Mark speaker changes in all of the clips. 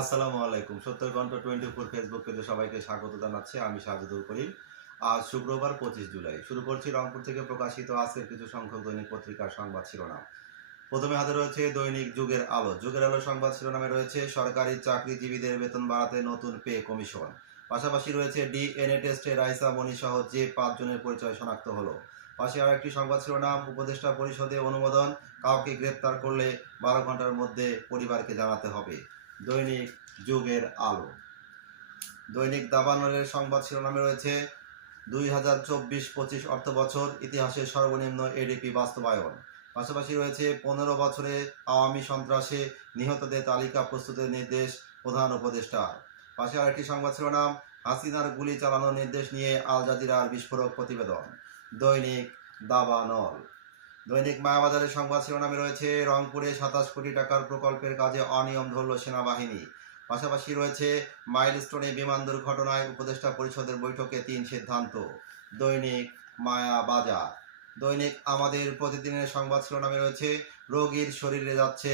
Speaker 1: আসসালামু আলাইকুম। সত্তর ঘণ্টা টোয়েন্টি ফোর ফেসবুক পেজে সবাইকে স্বাগত জানাচ্ছি। আমি সাজেদুল করিম। আজ শুক্রবার পঁচিশ জুলাই। শুরু করছি রংপুর থেকে প্রকাশিত আজকের কিছু সংখ্যক দৈনিক পত্রিকার সংবাদ শিরোনাম। প্রথমে হাতে রয়েছে দৈনিক যুগের আলো। যুগের আলো সংবাদ শিরোনামে রয়েছে সরকারি চাকরিজীবীদের বেতন বাড়াতে নতুন পে কমিশন। পাশাপাশি রয়েছে ডিএনএ টেস্টে রাইসা মনি সহ যে পাঁচজনের পরিচয় শনাক্ত হলো। পাশে আর একটি সংবাদ শিরোনাম, উপদেষ্টা পরিষদে অনুমোদন, কাউকে গ্রেপ্তার করলে বারো ঘণ্টার মধ্যে পরিবারকে জানাতে হবে। দৈনিক যুগের আলো। দৈনিক দাবানলের সংবাদ শিরোনামে রয়েছে, দুই হাজার চব্বিশ পঁচিশ অর্থ বছর ইতিহাসের সর্বনিম্ন এডিপি বাস্তবায়ন। পাশাপাশি রয়েছে, পনেরো বছরে আওয়ামী সন্ত্রাসে নিহতদের তালিকা প্রস্তুতের নির্দেশ প্রধান উপদেষ্টা। পাশে আরেকটি সংবাদ শিরোনাম, হাসিনার গুলি চালানোর নির্দেশ নিয়ে আল জাজিরার বিস্ফোরক প্রতিবেদন। দৈনিক দাবানল। দৈনিক মায়াবাজারের সংবাদ শিরোনামে রয়েছে, রংপুরে সাতাশ কোটি টাকার প্রকল্পের কাজে অনিয়ম ধরল সেনাবাহিনী। পাশাপাশি রয়েছে, মাইলস্টোনে বিমান দুর্ঘটনায় উপদেষ্টা পরিষদের বৈঠকে তিন সিদ্ধান্ত। দৈনিক মায়াবাজার। দৈনিক আমাদের প্রতিদিনের সংবাদ শিরোনামে রয়েছে, রোগীর শরীরে যাচ্ছে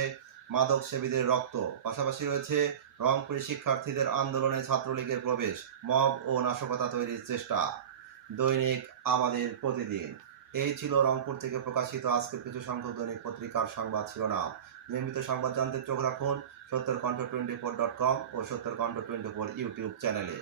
Speaker 1: মাদক সেবীদের রক্ত। পাশাপাশি রয়েছে, রংপুরে শিক্ষার্থীদের আন্দোলনে ছাত্রলীগের প্রবেশ, মব ও নাশকতা তৈরির চেষ্টা। দৈনিক আমাদের প্রতিদিন। এই ছিল রংপুর থেকে প্রকাশিত আজকের কিছু সংখ্যক দৈনিক পত্রিকার সংবাদ শিরোনাম। নিয়মিত সংবাদ জানতে চোখ রাখুন সত্তর কণ্ঠ টোয়েন্টি ফোর ডট কম ও সত্তর কণ্ঠ টোয়েন্টি ফোর ইউটিউব চ্যানেলে